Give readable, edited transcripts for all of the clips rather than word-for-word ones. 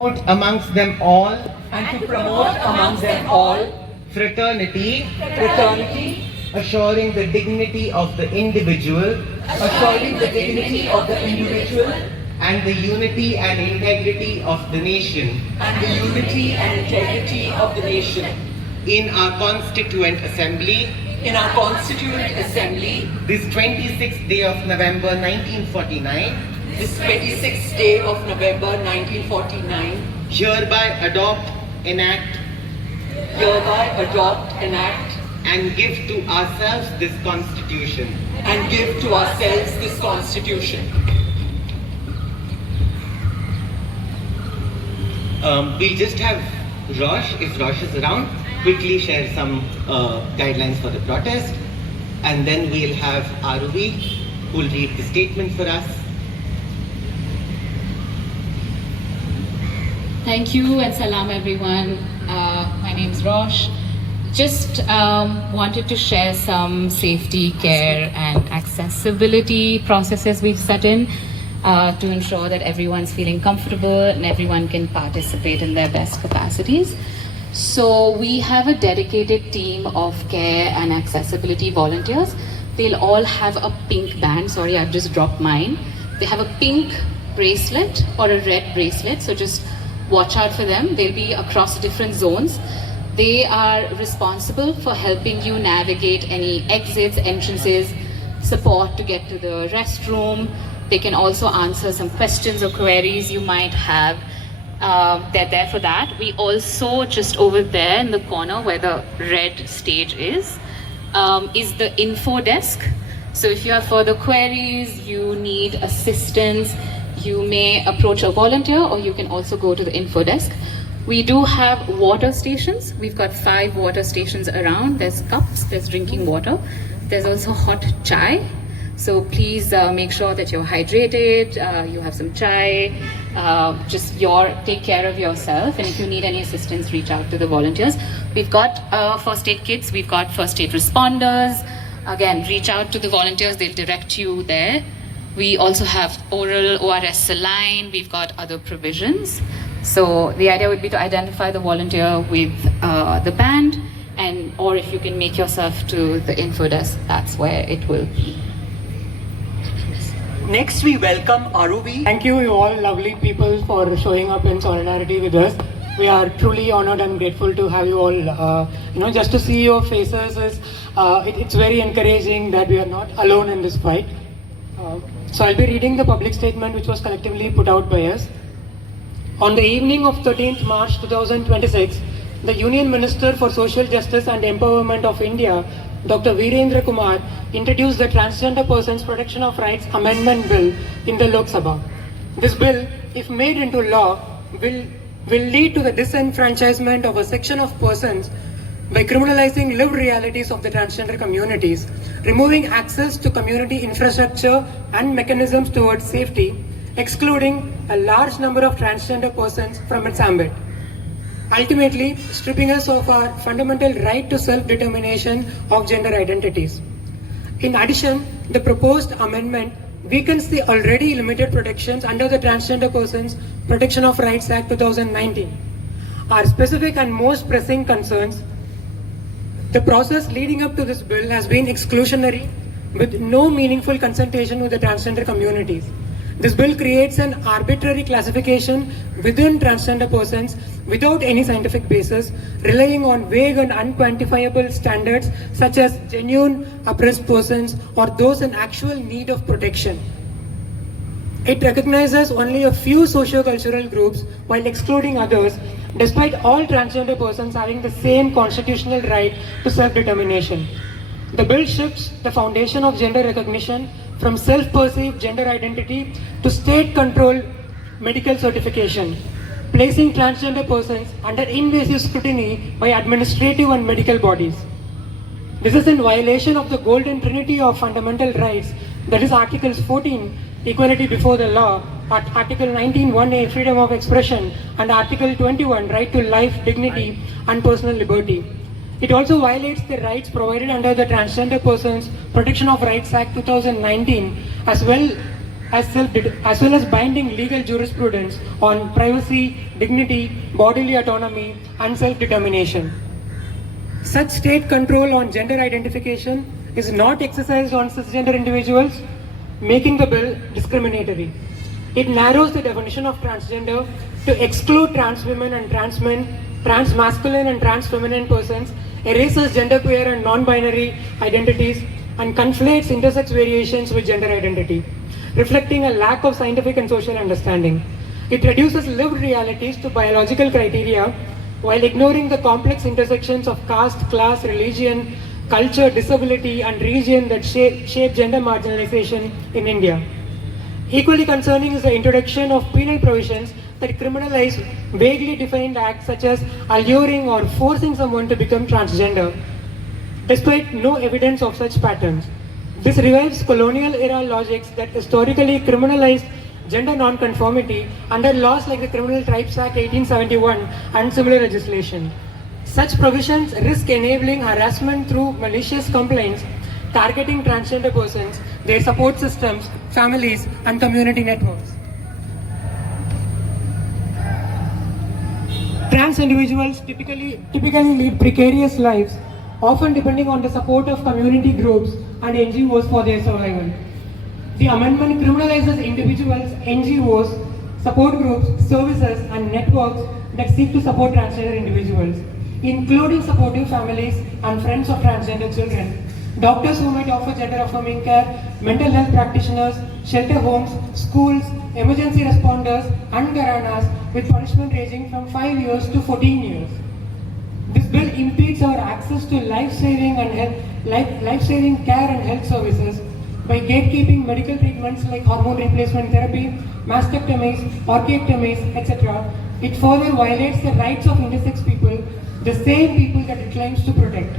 promote amongst them all and to promote among them all fraternity, fraternity, assuring the dignity of the individual assuring the dignity of the individual and the unity and integrity of the nation. and the unity and integrity of the nation. In our Constituent Assembly, In our Constituent Assembly, this 26th day of November 1949, this 26th day of November 1949, hereby adopt, enact, hereby adopt, enact, and give to ourselves this Constitution. and give to ourselves this Constitution. We'll just have Rosh, if Rosh is around, quickly share some guidelines for the protest, and then we'll have Aruvi, who will read the statement for us. Thank you and salam everyone. My name is Rosh. Just wanted to share some safety, care and accessibility processes we've set in to ensure that everyone's feeling comfortable and everyone can participate in their best capacities. So we have a dedicated team of care and accessibility volunteers. They'll all have a pink band. Sorry, I've just dropped mine. They have a pink bracelet or a red bracelet, so just watch out for them. They'll be across different zones. They are responsible for helping you navigate any exits, entrances, support to get to the restroom. They can also answer some questions or queries you might have. They're there for that. We also, just over there in the corner where the red stage is the info desk. So if you have further queries, you need assistance, you may approach a volunteer or you can also go to the info desk. We do have water stations. We've got 5 water stations around. There's cups, there's drinking water. There's also hot chai. So please make sure that you're hydrated, you have some chai, take care of yourself. And if you need any assistance, reach out to the volunteers. We've got first aid kits, we've got first aid responders. Again, reach out to the volunteers, they'll direct you there. We also have oral ORS saline, we've got other provisions. So the idea would be to identify the volunteer with the band, or if you can make yourself to the info desk, that's where it will be. Next, we welcome Aruvi. Thank you all lovely people for showing up in solidarity with us. We are truly honored and grateful to have you all. Just to see your faces it's very encouraging that we are not alone in this fight. So I'll be reading the public statement which was collectively put out by us. On the evening of 13th March 2026, the Union Minister for Social Justice and Empowerment of India, Dr. Virendra Kumar, introduced the Transgender Persons Protection of Rights Amendment Bill in the Lok Sabha. This bill, if made into law, will lead to the disenfranchisement of a section of persons by criminalizing lived realities of the transgender communities, removing access to community infrastructure and mechanisms towards safety, excluding a large number of transgender persons from its ambit. Ultimately, stripping us of our fundamental right to self-determination of gender identities. In addition, the proposed amendment weakens the already limited protections under the Transgender Persons Protection of Rights Act 2019. Our specific and most pressing concerns: the process leading up to this bill has been exclusionary, with no meaningful consultation with the transgender communities. This bill creates an arbitrary classification within transgender persons without any scientific basis, relying on vague and unquantifiable standards such as genuine oppressed persons or those in actual need of protection. It recognizes only a few socio-cultural groups while excluding others, despite all transgender persons having the same constitutional right to self-determination. The bill shifts the foundation of gender recognition from self-perceived gender identity to state-controlled medical certification, placing transgender persons under invasive scrutiny by administrative and medical bodies. This is in violation of the golden trinity of fundamental rights, that is Articles 14, equality before the law, Article 19, 1A, freedom of expression, and Article 21, right to life, dignity, and personal liberty. It also violates the rights provided under the Transgender Persons Protection of Rights Act 2019, as well as well as binding legal jurisprudence on privacy, dignity, bodily autonomy, and self-determination. Such state control on gender identification is not exercised on cisgender individuals, making the bill discriminatory. It narrows the definition of transgender to exclude trans women and trans men, trans masculine and trans feminine persons, erases genderqueer and non-binary identities, and conflates intersex variations with gender identity, reflecting a lack of scientific and social understanding. It reduces lived realities to biological criteria while ignoring the complex intersections of caste, class, religion, culture, disability, and region that shape gender marginalization in India. Equally concerning is the introduction of penal provisions that criminalize vaguely defined acts such as alluring or forcing someone to become transgender, despite no evidence of such patterns. This revives colonial era logics that historically criminalized gender non-conformity under laws like the Criminal Tribes Act 1871 and similar legislation. Such provisions risk enabling harassment through malicious complaints targeting transgender persons, their support systems, families, and community networks. Trans individuals typically lead precarious lives, often depending on the support of community groups and NGOs for their survival. The amendment criminalizes individuals, NGOs, support groups, services, and networks that seek to support transgender individuals, including supportive families and friends of transgender children, doctors who might offer gender-affirming care, mental health practitioners, shelter homes, schools, emergency responders, and gharanas, with punishment ranging from 5 years to 14 years. This bill impedes our access to life-saving care and health services by gatekeeping medical treatments like hormone replacement therapy, mastectomies, orchiectomies, etc. It further violates the rights of intersex people, the same people that it claims to protect,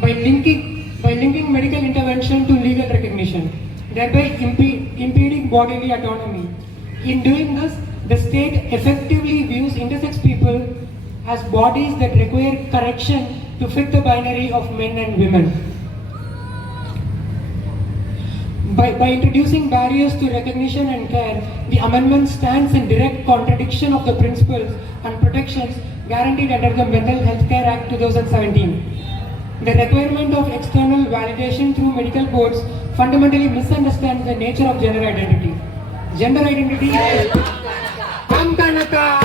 by linking medical intervention to legal recognition, thereby impeding bodily autonomy. In doing this, the state effectively views intersex people as bodies that require correction to fit the binary of men and women. By introducing barriers to recognition and care, the amendment stands in direct contradiction of the principles and protections guaranteed under the Mental Health Care Act 2017. The requirement of external validation through medical boards fundamentally misunderstands the nature of gender identity. Gender identity is Kamkanaka.